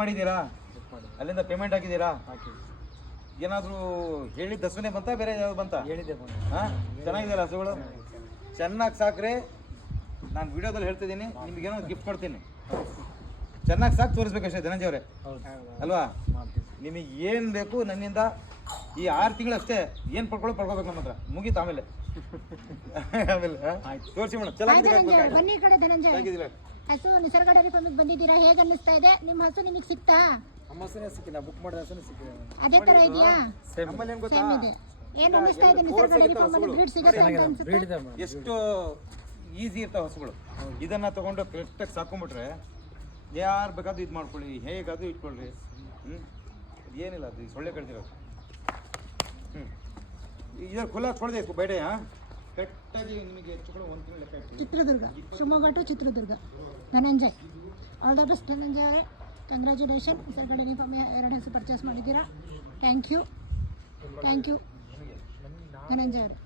ಮಾಡಿದ್ದೀರಾ? ಅಲ್ಲಿಂದ ಪೇಮೆಂಟ್ ಹಾಕಿದ್ದೀರಾ? ಹಾಕಿ. ಏನಾದರೂ ಹೇಳಿದ ಹಸುನೇ ಬಂತ, ಬೇರೆ ಯಾವ್ದು ಬಂತ? ಹೇಳಿದ್ದೆ ಹಾಂ, ಚೆನ್ನಾಗಿದೆಯಲ್ಲ ಹಸುಗಳು? ಚೆನ್ನಾಗಿ ಸಾಕ್ರೆ. ನಾನು ವಿಡಿಯೋದಲ್ಲಿ ಹೇಳ್ತಿದ್ದೀನಿ, ನಿಮಗೇನೋ ಗಿಫ್ಟ್ ಕೊಡ್ತೀನಿ. ಚೆನ್ನಾಗಿ ಸಾಕು ತೋರಿಸ್ಬೇಕಷ್ಟೇ ಧನಂಜಯ ಅವರೇ, ಅಲ್ವಾ? ನಿಮಗೆ ಏನು ಬೇಕು ನನ್ನಿಂದ ಈ 6 ತಿಂಗಳಷ್ಟೇ ಏನು ಪಡ್ಕೋಬೇಕು ನಮ್ಮ ಹತ್ರ, ಮುಗೀತು. ಆಮೇಲೆ ತೋರಿಸಿ ಮೇಡಮ್. ಬನ್ನಿ ಈ ಕಡೆ ಧನಂಜಯ. ಹಸು ನಿಸರ್ಗ ಡೈರಿ ಫಾರ್ಮಿಗೆ ಬಂದಿದ್ದೀರಾ, ಹೇಗೆ ಅನ್ನಿಸ್ತಾ ಇದೆ? ನಿಮ್ಮ ಹಸು ನಿಮಗೆ ಸಿಕ್ತಾ? ನಮ್ಮ ಹಸುನೇ ಸಿಕ್ಕಿಲ್ಲ, ಬುಕ್ ಮಾಡಿದ ಹಸುನೇ ಸಿಕ್ಕಿದೆ. ಅದೇ ತರ ಇದೆಯಾ? ಸೇಮ್ ಇದೆ. ಏನು ಅನ್ನಿಸ್ತಾ ಇದೆ ನಿಸರ್ಗ ಡೈರಿ ಫಾರ್ಮಲ್ಲಿ ಬ್ರೀಡ್ ಸಿಗುತ್ತೆ ಅಂತ ಅನ್ಸುತ್ತೆ? ಎಷ್ಟು ಈಸಿ ಇರ್ತಾವೆ ಹಸುಗಳು. ಇದನ್ನ ತಗೊಂಡು ಕರೆಕ್ಟಾಗಿ ಸಾಕೊಂಡ್ಬಿಟ್ರೆ ಯಾರು ಬೇಕಾದ್ರೂ ಇದು ಮಾಡ್ಕೊಳ್ಳಿ, ಹೇಗಾದ್ರೂ ಇಟ್ಕೊಳ್ರಿ. ಏನಿಲ್ಲ, ಅದು ಸೊಳ್ಳೆ ಕಳ್ದಿರೋದು. ಇದರ ಖುಲ್ಲಾ छोड़ ಬೇಡ. ಕರೆಕ್ಟಾಗಿ ನಿಮಗೆ ಹೆಚ್ಚುಗಳು 1 ತಿಂಗಳು ಲೆಕ್ಕ ಇಟ್ಟು. Chitradurga, Shivamogga to Chitradurga. Dhananjay, all the best Dhananjay ಅವರೇ. ಕಂಗ್ರ್ಯಾಚುಲೇಷನ್. ನಿಸರ್ಗ ಡೈರಿ ಫಾರ್ಮ್ 2 ಹಸು ಪರ್ಚೇಸ್ ಮಾಡಿದ್ದೀರಾ. ಥ್ಯಾಂಕ್ ಯು ಧನಂಜಯ್ ಅವರೇ.